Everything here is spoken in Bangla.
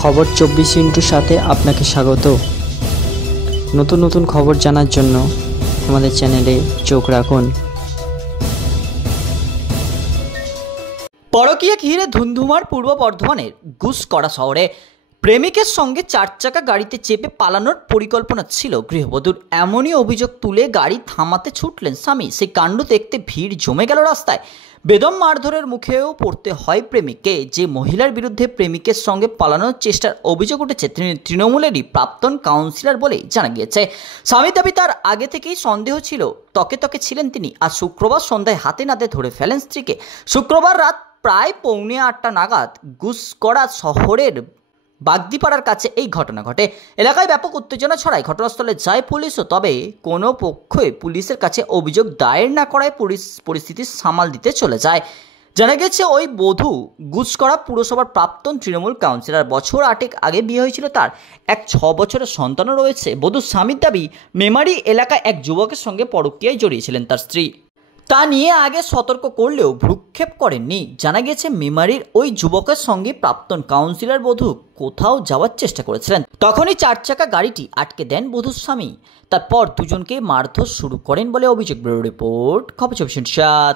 খবর 24 সাথে আপনাকে স্বাগত। নতুন নতুন খবর জানার জন্য আমাদের চ্যানেলে চোখ রাখুন। পরকীয়া ঘিরে ধুন্ধুমার পূর্ব বর্ধমানের গুসকরা শহরে প্রেমিকের সঙ্গে 4 চাকা গাড়িতে চেপে পালানোর পরিকল্পনা ছিল গৃহবধূর। এমনই অভিযোগ তুলে গাড়ি থামাতে ছুটলেন স্বামী। সেই কাণ্ড দেখতে ভিড় জমে গেল রাস্তায়। বেদম মারধরের মুখেও পড়তে হয় প্রেমিককে। যে মহিলার বিরুদ্ধে প্রেমিকের সঙ্গে পালানোর চেষ্টার অভিযোগ উঠেছে তিনি তৃণমূলেরই প্রাক্তন কাউন্সিলর বলেই জানা গিয়েছে। স্বামী দাবি তার আগে থেকেই সন্দেহ ছিল, তকে তকে ছিলেন তিনি। আর শুক্রবার সন্ধ্যায় হাতে নাতে ধরে ফেলেন স্ত্রীকে। শুক্রবার রাত প্রায় 7:45 নাগাদ গুসকরা শহরের বাগদিপাড়ার কাছে এই ঘটনা ঘটে। এলাকায় ব্যাপক উত্তেজনা ছড়ায়। ঘটনাস্থলে যায় পুলিশও, তবে কোনো পক্ষই পুলিশের কাছে অভিযোগ দায়ের না করায় পরিস্থিতি সামাল দিতে চলে যায়। জানা গেছে ওই বধূ গুসকরা পুরসভার প্রাক্তন তৃণমূল কাউন্সিলর। বছর 8 আগে বিয়ে হয়েছিল তার। এক 6 বছরের সন্তানও রয়েছে। বধূর স্বামীর দাবি মেমারি এলাকায় এক যুবকের সঙ্গে পরকীয়ায় জড়িয়েছিলেন তার স্ত্রী। তা নিয়ে আগে সতর্ক করলেও ভ্রুক্ষেপ করেননি। জানা গেছে মেমারির ওই যুবকের সঙ্গে প্রাক্তন কাউন্সিলর বধূ কোথাও যাওয়ার চেষ্টা করেছিলেন। তখনই 4 চাকা গাড়িটি আটকে দেন বধূর স্বামী। তারপর দুজনকে মারধর শুরু করেন বলে অভিযোগ। ব্যুরো রিপোর্ট, খবর 24/7।